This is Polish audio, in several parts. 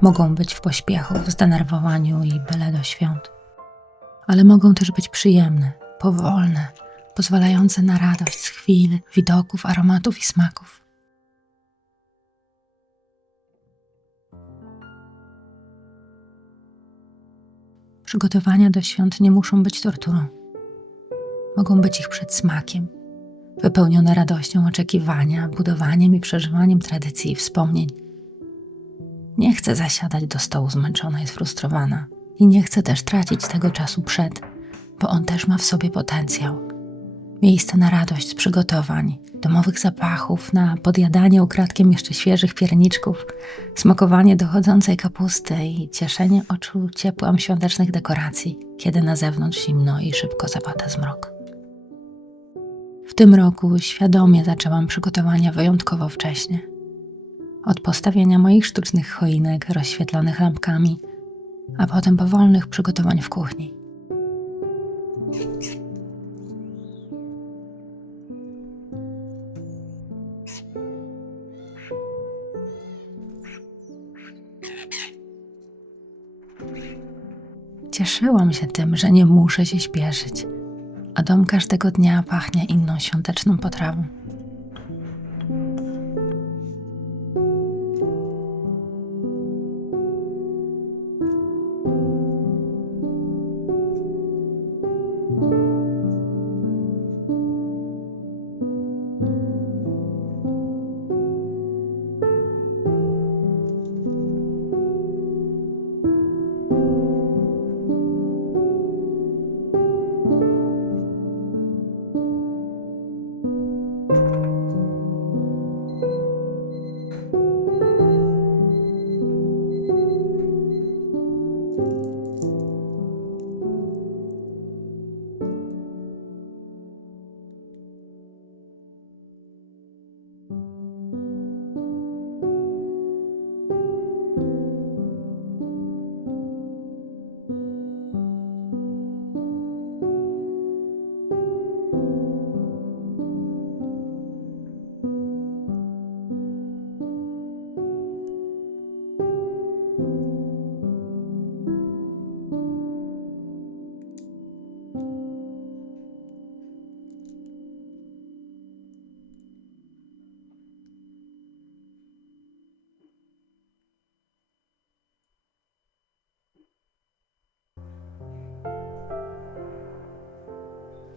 Mogą być w pośpiechu, w zdenerwowaniu i byle do świąt. Ale mogą też być przyjemne, powolne, pozwalające na radość z chwil, widoków, aromatów i smaków. Przygotowania do świąt nie muszą być torturą. Mogą być ich przedsmakiem, wypełnione radością oczekiwania, budowaniem i przeżywaniem tradycji i wspomnień. Nie chcę zasiadać do stołu zmęczona i sfrustrowana i nie chcę też tracić tego czasu przed, bo on też ma w sobie potencjał. Miejsce na radość z przygotowań, domowych zapachów, na podjadanie ukradkiem jeszcze świeżych pierniczków, smakowanie dochodzącej kapusty i cieszenie oczu ciepłem świątecznych dekoracji, kiedy na zewnątrz zimno i szybko zapada zmrok. W tym roku świadomie zaczęłam przygotowania wyjątkowo wcześnie. Od postawienia moich sztucznych choinek rozświetlonych lampkami, a potem powolnych przygotowań w kuchni. Cieszyłam się tym, że nie muszę się śpieszyć, a dom każdego dnia pachnie inną świąteczną potrawą.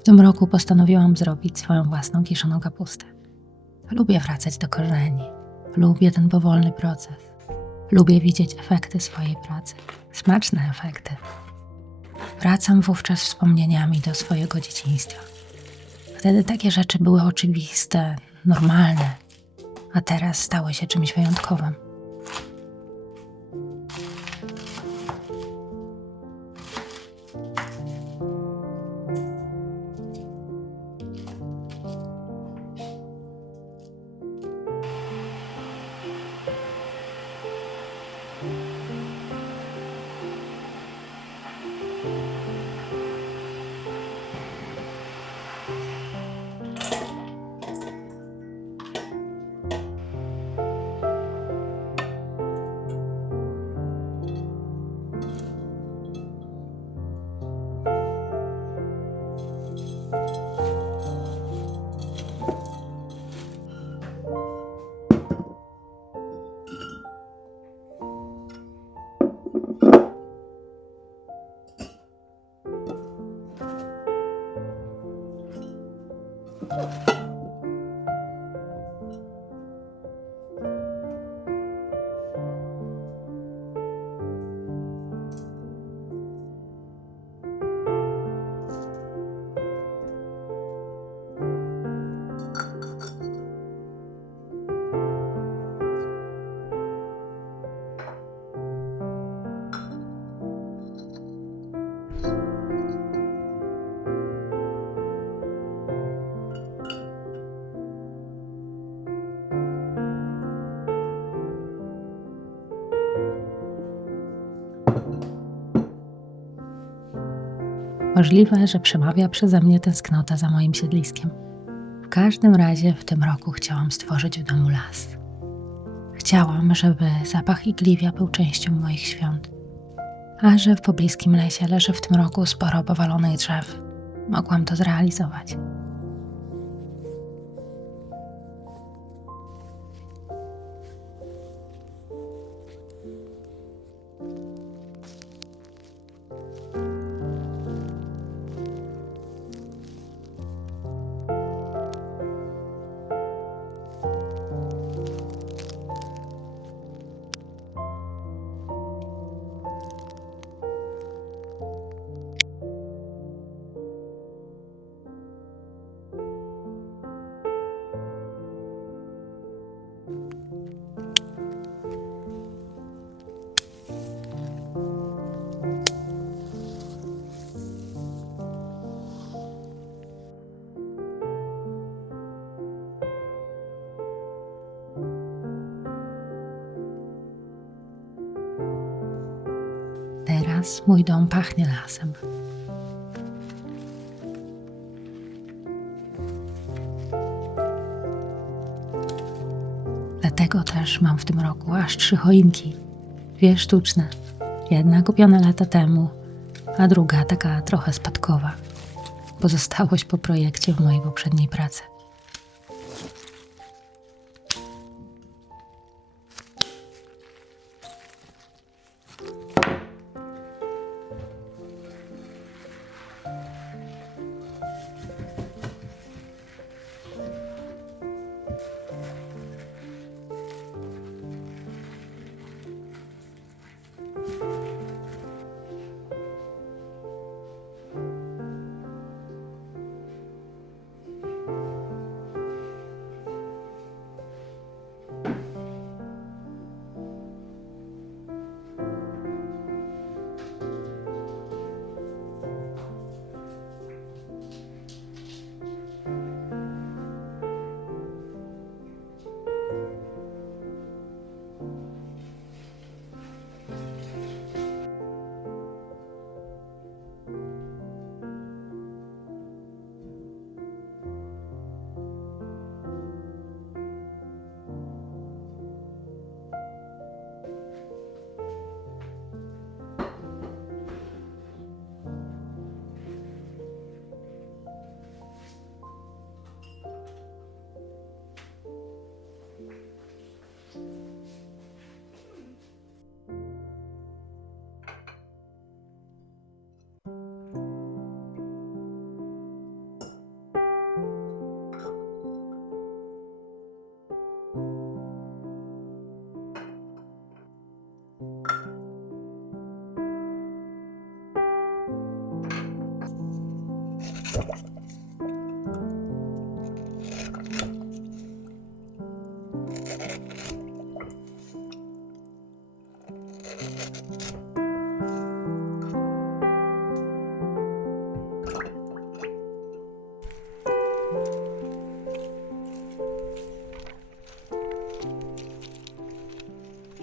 W tym roku postanowiłam zrobić swoją własną kiszoną kapustę. Lubię wracać do korzeni. Lubię ten powolny proces. Lubię widzieć efekty swojej pracy. Smaczne efekty. Wracam wówczas wspomnieniami do swojego dzieciństwa. Wtedy takie rzeczy były oczywiste, normalne, a teraz stały się czymś wyjątkowym. Możliwe, że przemawia przeze mnie tęsknota za moim siedliskiem. W każdym razie w tym roku chciałam stworzyć w domu las. Chciałam, żeby zapach igliwia był częścią moich świąt, a że w pobliskim lesie leży w tym roku sporo powalonych drzew, mogłam to zrealizować. Teraz mój dom pachnie lasem. Dlatego też mam w tym roku aż 3 choinki. 2 sztuczne. Jedna kupiona lata temu, a druga taka trochę spadkowa. Pozostałość po projekcie w mojej poprzedniej pracy.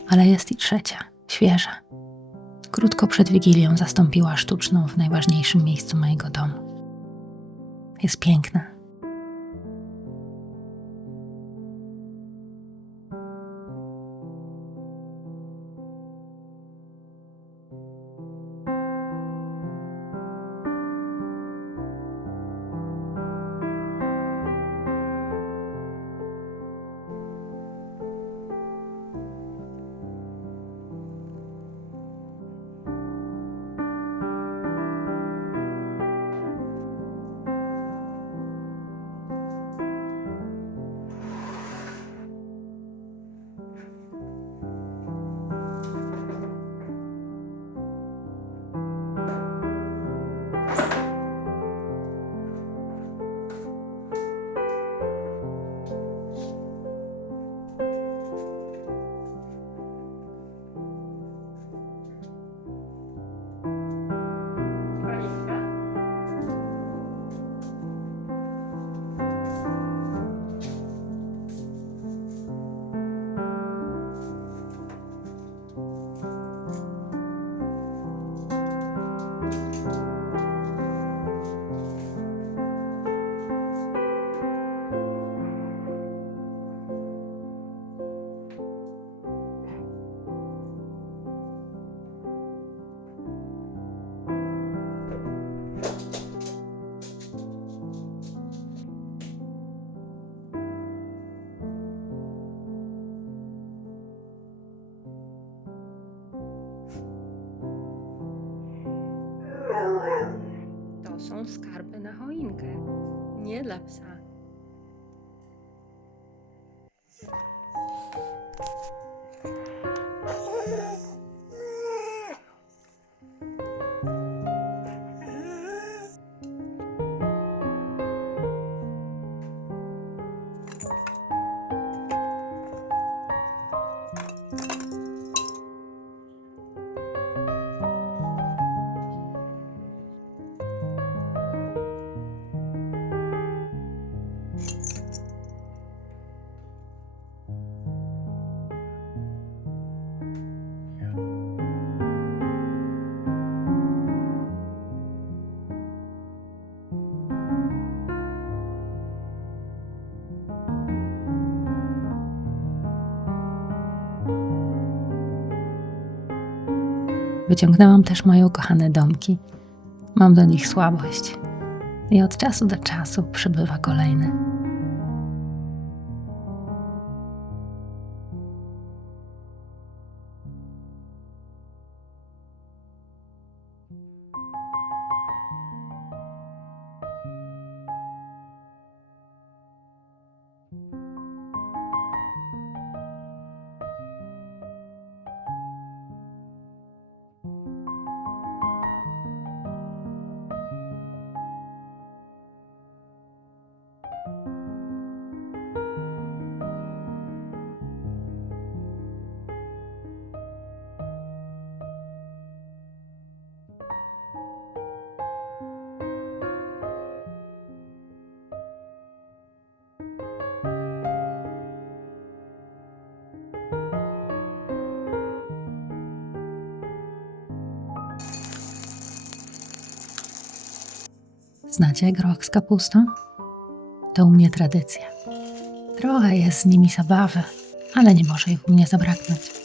Ale jest i trzecia, świeża. Krótko przed Wigilią zastąpiła sztuczną w najważniejszym miejscu mojego domu. Jest piękna. książkę nie dla psa. Wyciągnęłam też moje ukochane domki. Mam do nich słabość i od czasu do czasu przybywa kolejny. Znacie groch z kapustą? To u mnie tradycja. Trochę jest z nimi zabawy, ale nie może ich u mnie zabraknąć.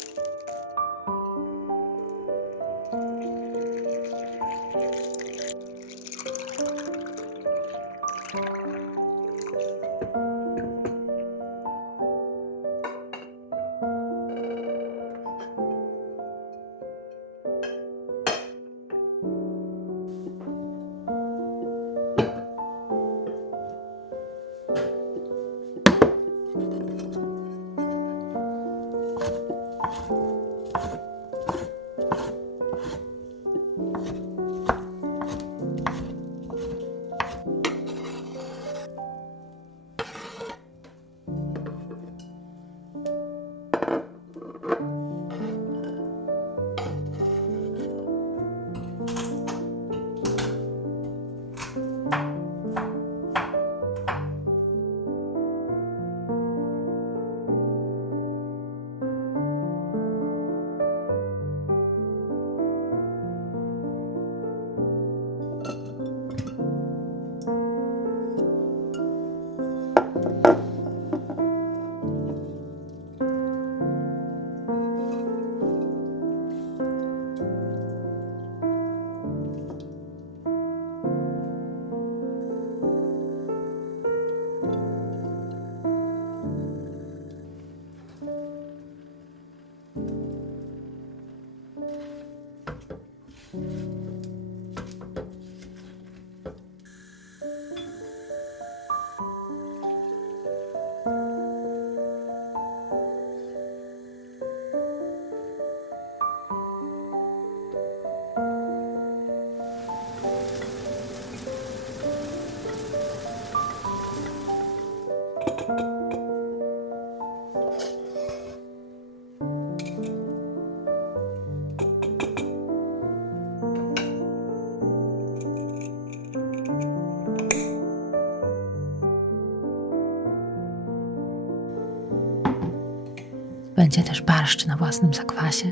Będzie też barszcz na własnym zakwasie.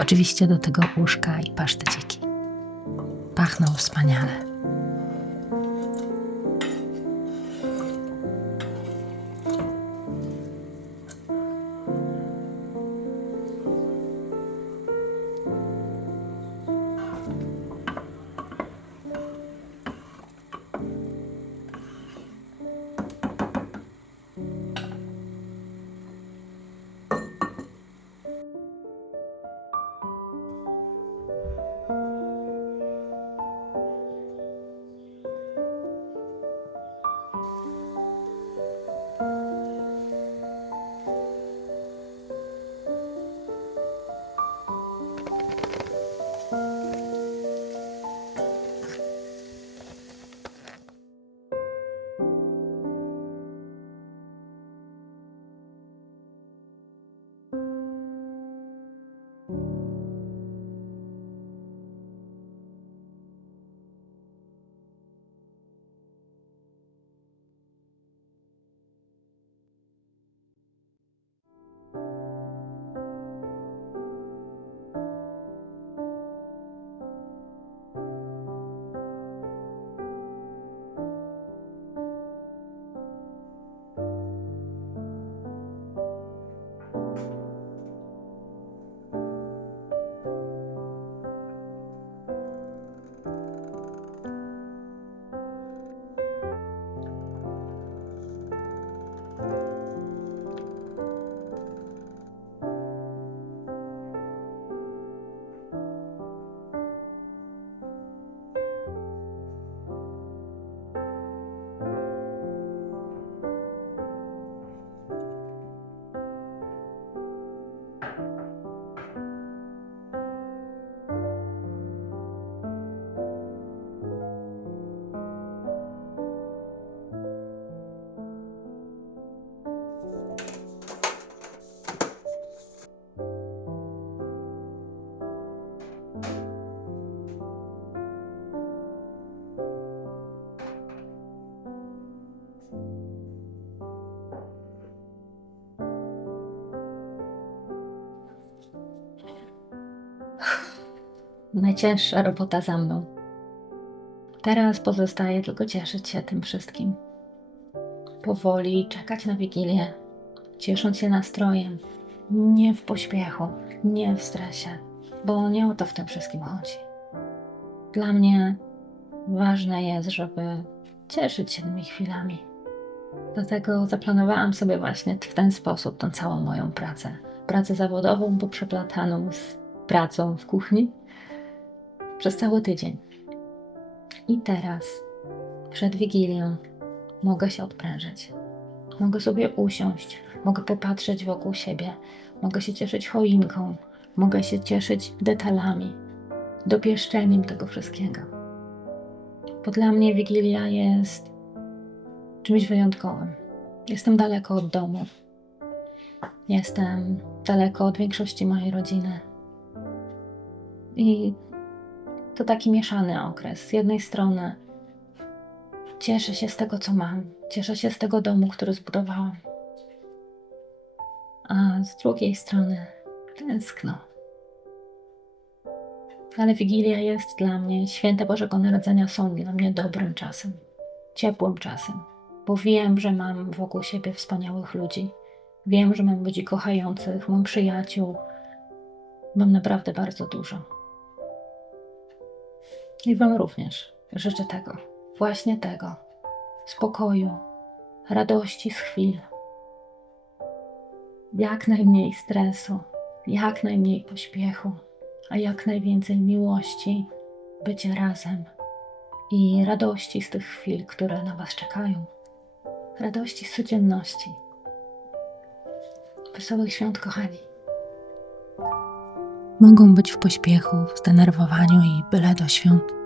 Oczywiście do tego uszka i paszteciki. Pachną wspaniale. najcięższa robota za mną. Teraz pozostaje tylko cieszyć się tym wszystkim. Powoli czekać na Wigilię, ciesząc się nastrojem, nie w pośpiechu, nie w stresie, bo nie o to w tym wszystkim chodzi. Dla mnie ważne jest, żeby cieszyć się tymi chwilami. Dlatego zaplanowałam sobie właśnie w ten sposób tą całą moją pracę. Pracę zawodową poprzeplataną z pracą w kuchni przez cały tydzień. I teraz, przed Wigilią, mogę się odprężyć. Mogę sobie usiąść, mogę popatrzeć wokół siebie, mogę się cieszyć choinką, mogę się cieszyć detalami, dopieszczeniem tego wszystkiego. Bo dla mnie Wigilia jest czymś wyjątkowym. Jestem daleko od domu. Jestem daleko od większości mojej rodziny. I to taki mieszany okres. Z jednej strony cieszę się z tego, co mam. Cieszę się z tego domu, który zbudowałam. A z drugiej strony tęskno. Ale Wigilia jest dla mnie, święta Bożego Narodzenia są dla mnie dobrym czasem. Ciepłym czasem. Bo wiem, że mam wokół siebie wspaniałych ludzi. Wiem, że mam ludzi kochających, mam przyjaciół. Mam naprawdę bardzo dużo. I Wam również życzę tego, właśnie tego, spokoju, radości z chwil, jak najmniej stresu, jak najmniej pośpiechu, a jak najwięcej miłości, bycia razem i radości z tych chwil, które na Was czekają, radości z codzienności. Wesołych świąt, kochani. Mogą być w pośpiechu, w zdenerwowaniu i byle do świąt.